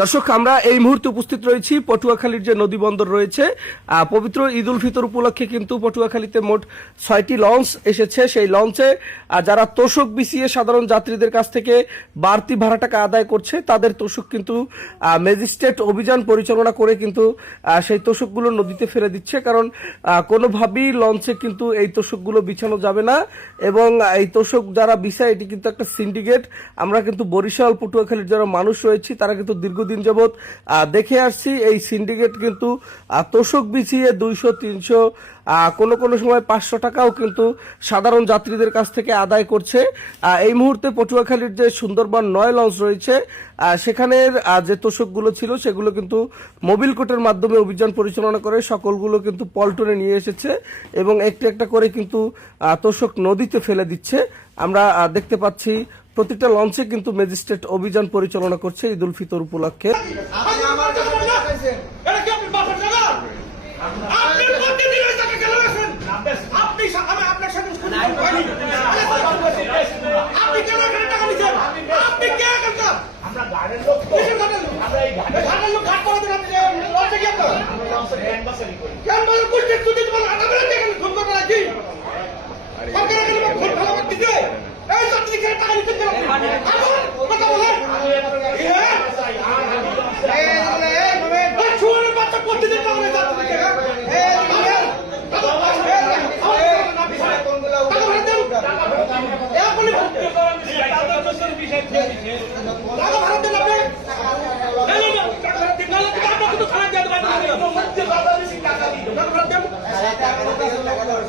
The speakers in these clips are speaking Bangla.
দর্শক, আমরা এই মুহূর্তে উপস্থিত রয়েছি পটুয়াখালীর যে নদী বন্দর রয়েছে। পবিত্র ঈদ উল ফিতর উপলক্ষে কিন্তু পটুয়াখালীতে মোট 6টি লঞ্চ এসেছে। সেই লঞ্চে যারা তোষক বিছিয়ে সাধারণ যাত্রীদের কাছ থেকে বাড়তি ভাড়া টাকা আদায় করছে, তাদের তোষক কিন্তু ম্যাজিস্ট্রেট অভিযান পরিচালনা করে কিন্তু সেই তোষকগুলো নদীতে ফেলে দিচ্ছে। কারণ কোনোভাবেই লঞ্চে কিন্তু এই তোষকগুলো বিছানো যাবে না, এবং এই তোষক যারা বিছায় এটি কিন্তু একটা সিন্ডিকেট। আমরা কিন্তু বরিশাল পটুয়াখালীর যারা মানুষ রয়েছি তারা কিন্তু দীর্ঘদিন যাবৎ দেখে আসছি এই সিন্ডিকেট কিন্তু তোষক বিছিয়ে 200-300 কোনো সময় 500 টাকাও কিন্তু সাধারণ যাত্রীদের কাছ থেকে আদায় করছে। এই মুহূর্তে পটুয়াখালীর যে সুন্দরবন 9 লঞ্চ রয়েছে সেখানের যে তোষকগুলো ছিল সেগুলো কিন্তু মোবিল কোর্টের মাধ্যমে অভিযান পরিচালনা করে সকলগুলো কিন্তু পল্টনে নিয়ে এসেছে এবং একটা একটা করে কিন্তু তোষক নদীতে ফেলে দিচ্ছে। আমরা দেখতে পাচ্ছি প্রতিটা লঞ্চে কিন্তু ম্যাজিস্ট্রেট অভিযান পরিচালনা করছে ঈদ উল ফিতর উপলক্ষে।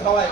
সবাই